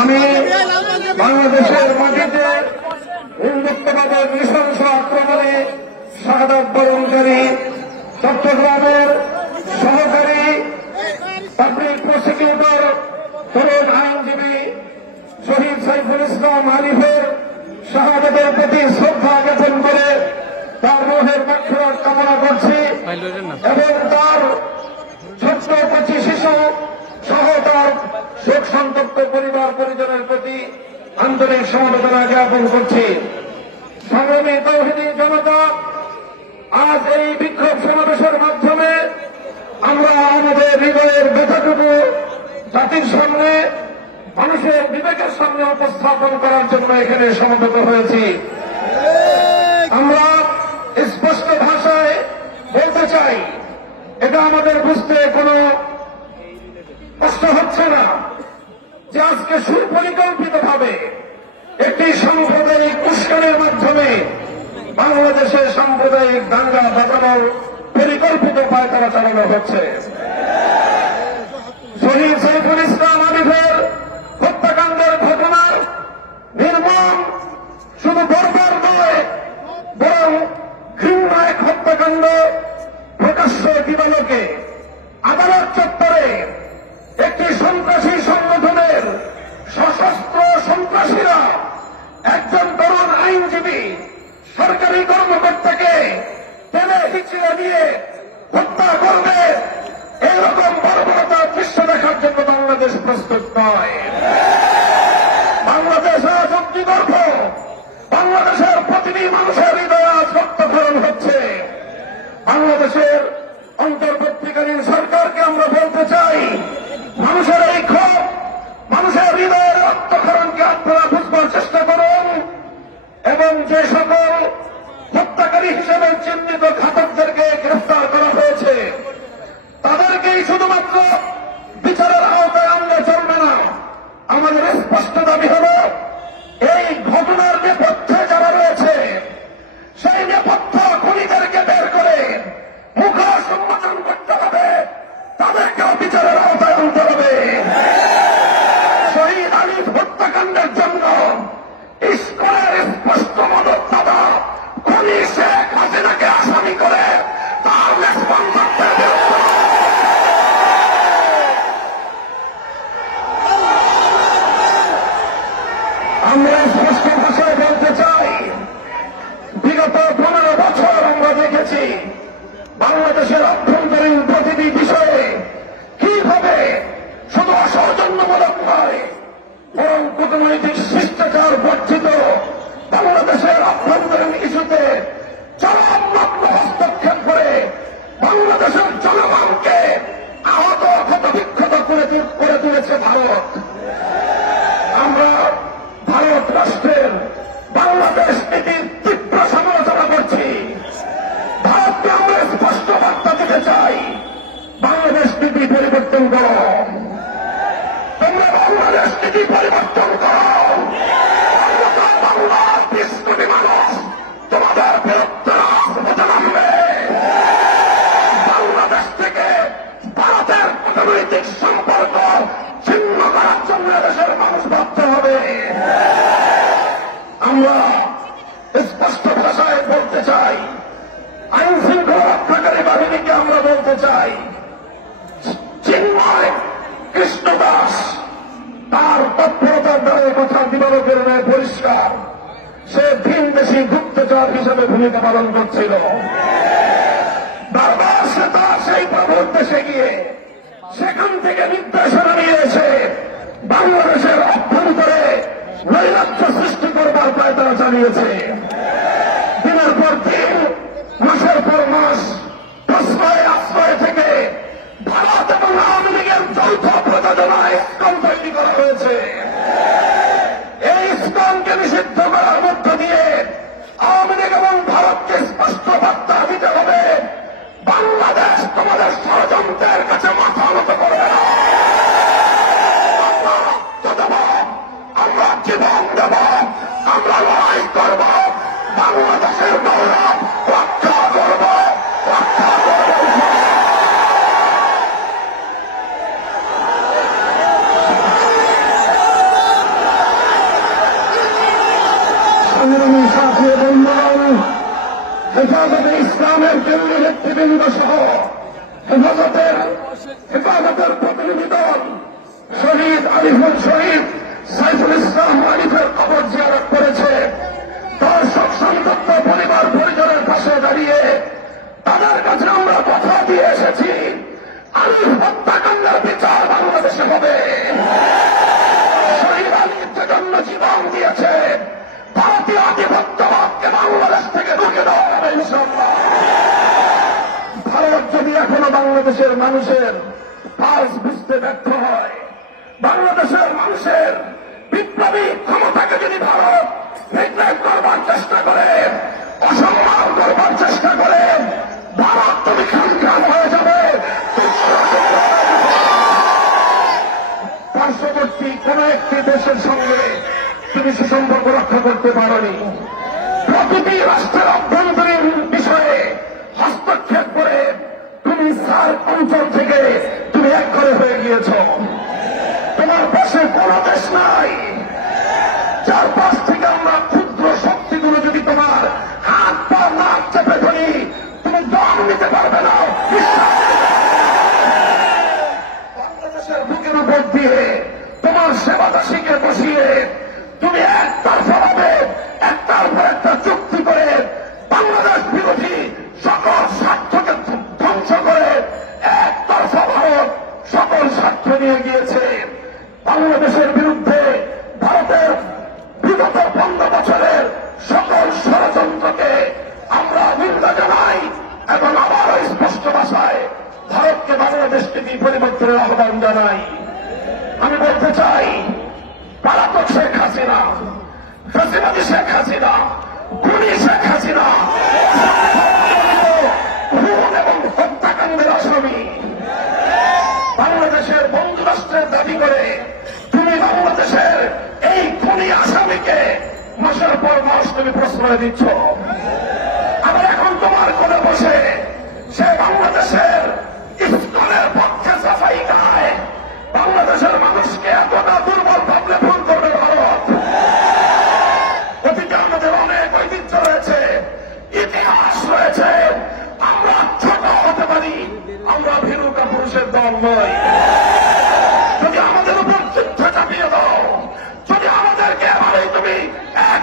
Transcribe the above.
আমি বাংলাদেশের মাটিতে উন্মুক্তবাদের নৃশংস আক্রমণে শাহাদাত বরণকারী চট্টগ্রামের সহকারী পাবলিক প্রসিকিউটর তরুণ আইনজীবী শহীদ সাইফুল ইসলাম আলিফের শাহাদাতের প্রতি শ্রদ্ধা জ্ঞাপন করে তার রোহের মাগফিরাত কামনা করছি এবং তার ছোট্ট 25 শিশু সহ তার শোক সন্তপ্ত পরিবার পরিজনের প্রতি আন্তরিক সমবেদনা জ্ঞাপন করছি। সংগ্রামী তৌহিদি জনতা, আজ এই বিক্ষোভ সমাবেশের মাধ্যমে আমরা আমাদের হৃদয়ের ব্যথাটুকু জাতির সামনে, মানুষের বিবেকের সামনে উপস্থাপন করার জন্য এখানে সমবেত হয়েছি। আমরা স্পষ্ট ভাষায় বলতে চাই, এটা আমাদের বুঝতে কোনো কষ্ট হচ্ছে না যে আজকে সুপরিকল্পিতভাবে একটি সাম্প্রদায়িক উস্কানের মাধ্যমে বাংলাদেশে সাম্প্রদায়িক দাঙ্গা বাজানোর পরিকল্পিত পায়তারা চালানো হচ্ছে। শহীদ সাইফুল ইসলাম আলিফের হত্যাকাণ্ডের ঘটনার নির্মম শুধু বর্বর নয়, বরং ঘৃণ্য এক হত্যাকাণ্ড প্রকাশ্য দিবালোকে আদালত চত্বরে একটি সন্ত্রাসী সংগঠনের সশস্ত্র সন্ত্রাসীরা একজন তরুণ আইনজীবী সরকারি কর্মকর্তাকে টেনে হিচড়ে দিয়ে হত্যা করবে, এরকম বর্বরতার দৃশ্য দেখার জন্য বাংলাদেশ প্রস্তুত নয়। বাংলাদেশ আজ অগ্নিগর্ভ, বাংলাদেশের প্রতিটি মানুষের হৃদয় আজ রক্তক্ষরণ হচ্ছে। বাংলাদেশের অন্তর্বর্তীকালীন সরকারকে আমরা বলতে চাই, মানুষের এই ক্ষোভ, মানুষের হৃদয়ের রক্তক্ষরণকে আপনারা বুঝবার চেষ্টা করুন এবং যে সকল হত্যাকারী হিসেবে চিহ্নিত ঘাতকদেরকে গ্রেফতার করা হয়েছে তাদেরকেই শুধুমাত্র বিচারের আওতায় আনলে চলবে না। আমাদের স্পষ্ট দাবি হল, এই ঘটনার নেপথ্যে যারা রয়েছে সেই নেপথ্য খুনিদেরকে বের করে মুখোশ উন্মোচন করতে হবে, তাদেরকেও বিচারের আওতায় আনতে হবে। শহীদ আলিফ হত্যাকাণ্ডের জন্য ইস্কনের স্পষ্ট মদতদাতা খুনি শেখ হাসিনাকে আসামি করে তার লেখপন্থের বিরুদ্ধে আমরা স্পষ্ট ভাষায় বলতে চাই, বিগত 15 বছর আমরা দেখেছি বাংলাদেশের অভ্যন্তরীণ প্রতিটি বিষয়ে কিভাবে শুধু অসৌজন্যমূলক নয় বরং কূটনৈতিক শিষ্টাচার বর্জিত বাংলাদেশের অভ্যন্তরীণ ইস্যুতে চরমভাবে হস্তক্ষেপ করে বাংলাদেশের জনগণকে আহত ক্ষতবিক্ষত করে তুলেছে ভারত। আমরা ভারত রাষ্ট্রের বাংলাদেশ নীতির তীব্র সমালোচনা করছি। ভারতকে আমরা স্পষ্ট বার্তা দিতে চাই, বাংলাদেশ নীতি পরিবর্তন করো, তোমরা বাংলাদেশ নীতি পরিবর্তন করো। বাংলার 20 কোটি মানুষ তোমাদের বিরুদ্ধে রাজপথে নামবে। বাংলাদেশ থেকে ভারতের কূটনৈতিক সম্পর্ক ছিন্ন করার জন্য দেশের মানুষ ভাবতে হবে। আমরা স্পষ্ট ভাষায় বলতে চাই, আইন শৃঙ্খলা রক্ষাকারী বাহিনীকে আমরা বলতে চাই, চিন্ময় কৃষ্ণ দাস তার তৎপরতার দ্বারা কথা দিবালোকের ন্যায় পরিষ্কার, সে ভিনদেশী গুপ্তচর হিসেবে ভূমিকা পালন করছিল। বারবার সে তার সেই প্রভুর দেশে গিয়ে সেখান থেকে নির্দেশনা নিয়েছে বাংলাদেশের অভ্যন্তরে নৈরাজ্য সৃষ্টি করবার পায়তারা চালিয়েছে। দিনের পর দিন, মাসের পর মাস প্রশ্রয় আশ্রয় থেকে ভারত এবং আওয়ামী লীগের যৌথ প্রযোজনায় ইসকন তৈরি করা হয়েছে। এই ইসকনকে নিষিদ্ধ করার মধ্য দিয়ে আওয়ামী লীগ এবং ভারতকে স্পষ্ট বার্তা দিতে হবে, বাংলাদেশ তোমাদের ষড়যন্ত্রের কাছে মাথা নত করবে না। আমরা রক্ত দেব, আমরা জীবন দেব, আমরা লড়াই করব, বাংলাদেশের গৌরব রক্ষা করব, রক্ষা করব। হেফাজতে ইসলামের কেন্দ্রীয় নেতৃবৃন্দ সহ হেফাজতের প্রতিনিধি দল শহীদ আরিফুল শহীদ সাইফুল ইসলাম আরিফের কবর জিয়ারত করেছে। দর্শক সংযুক্ত পরিবার পরিজনের পাশে দাঁড়িয়ে তাদের কাছে আমরা কথা দিয়ে এসেছি, আরিফ হত্যাকাণ্ডের বিচার বাংলাদেশে হবে। শহীদ আলীর জন্য জীবন দিয়েছে, ভারতীয় আধিপত্যবাদকে বাংলাদেশ থেকে ঢুকে দেওয়া হবে ইনশাআল্লাহ। ভারত যদি এখনো বাংলাদেশের মানুষের পালস বুঝতে ব্যর্থ হয়, বাংলাদেশের মানুষের বিপ্লবী ক্ষমতাকে যদি ভারত নেগলেক্ট করবার চেষ্টা করে, অসম্মান করবার চেষ্টা করে, ভারত তুমি খান হয়ে যাবে। পার্শ্ববর্তী কোন একটি দেশের সঙ্গে তুমি সুসম্পর্ক রক্ষা করতে পারোনি। প্রতিটি রাষ্ট্রের অভ্যন্তরীণ বিষয়ে হস্তক্ষেপ করে তুমি সার্ক অঞ্চল থেকে তুমি এক করে হয়ে গিয়েছ। তোমার পাশে কোন দেশ নাই যার পাশ থেকে আমরা ক্ষুদ্র শক্তিগুলো যদি তোমার হাত পা নাক চেপে ধরি তুমি দম নিতে পারবে না। বাংলাদেশের বুকের উপর দিয়ে তোমার সেবাদাসীকে বসিয়ে তুমি একতরফাভাবে একটার পর একটা চুক্তি করে বাংলাদেশ বিরোধী সকল স্বার্থকে ধ্বংস করে একতরফা ভারত সকল স্বার্থ নিয়ে গিয়েছে। বাংলাদেশের বিরুদ্ধে ভারতের বিগত 15 বছরের সকল ষড়যন্ত্রকে আমরা নিন্দা জানাই এবং আবারও স্পষ্ট ভাষায় ভারতকে বাংলাদেশ থেকে পরিবর্তনের আহ্বান জানাই। আমি বলতে চাই, পলাতক শেখ হাসিনা, ফ্যাসিবাদী শেখ হাসিনা, খুনি শেখ হাসিনা খুন এবং হত্যাকাণ্ডের আসামি। বাংলাদেশের বন্ধু রাষ্ট্রের দাবি করে তুমি বাংলাদেশের এই খুনি আসামিকে মাসের পর মাস তুমি প্রশ্রয় দিচ্ছ। আবার এখন তোমার কোলে বসে সে বাংলাদেশের ইসকনের পক্ষে সাফাই গায়। বাংলাদেশের মানুষকে এতটা দুর্বল ভাবলে ভুল করবে ভারত। অতীতে আমাদের অনেক ঐতিহ্য রয়েছে, ইতিহাস রয়েছে। আমরা ছোট হতে পারি, আমরা ভীরুকা পুরুষের দল নই। যদি আমাদের উপর যুদ্ধ চাপিয়ে দাও, যদি আমাদেরকে এবারে তুমি এক